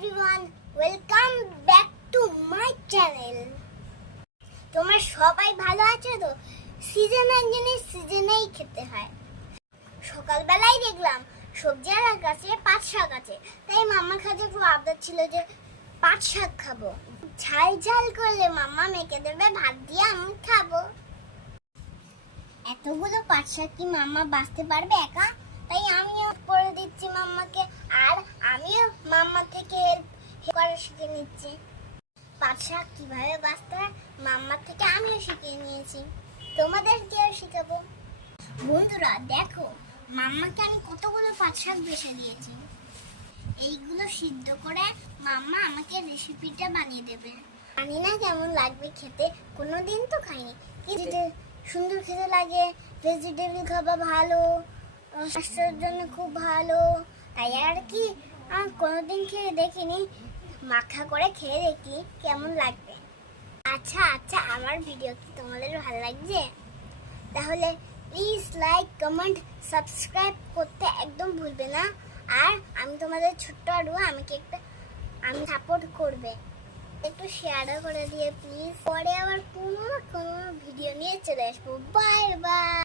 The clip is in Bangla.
everyone, welcome back to my channel. তোমরা সবাই ভালো আছো তো? সিজনাল জিনিস সিজনেই খেতে হয়। সকালবেলায় দেখলাম সবজিওয়ালার কাছে পাট শাক আছে, তাই মাম্মার কাছে খুব আবদার ছিল যে পাট শাক খাবো। ঝাল ঝাল করলে মাম্মা মেখে দেবে, ভাত দিয়ে আমি খাবো। এতগুলো পাট শাক কি মাম্মা বাঁচতে পারবে একা? তাই আমিও করে দিচ্ছি মাম্মাকে, আর আমিও মাম্মা থেকে হেল্প করা শিখে নিচ্ছি। পাট শাক কিভাবে বাঁচতে হয় মাম্মার থেকে আমিও শিখে নিয়েছি, তোমাদেরকেও শিখাবো। বন্ধুরা দেখো, মাম্মাকে আমি কতগুলো পাট শাক বেছে দিয়েছি। এইগুলো সিদ্ধ করে মাম্মা আমাকে রেসিপিটা বানিয়ে দেবে। জানি না কেমন লাগবে খেতে, কোনোদিন তো খাইনি, কিন্তু সুন্দর খেতে লাগে। ভেজিটেবল খাবার ভালো, স্বাস্থ্যের জন্য খুব ভালো, তাই আর কি কোনোদিন খেয়ে দেখিনি, মাখা করে খেয়ে দেখি কেমন লাগবে। আচ্ছা আমার ভিডিও কি তোমাদের ভালো লাগছে? তাহলে প্লিজ লাইক, কমেন্ট, সাবস্ক্রাইব করতে একদম ভুলবে না। আর আমি তোমাদের ছোট্ট আরও আমি সাপোর্ট করবে, একটু শেয়ারও করে দিয়ে প্লিজ। পরে আবার কোনো ভিডিও নিয়ে চলে আসবো। Bye bye.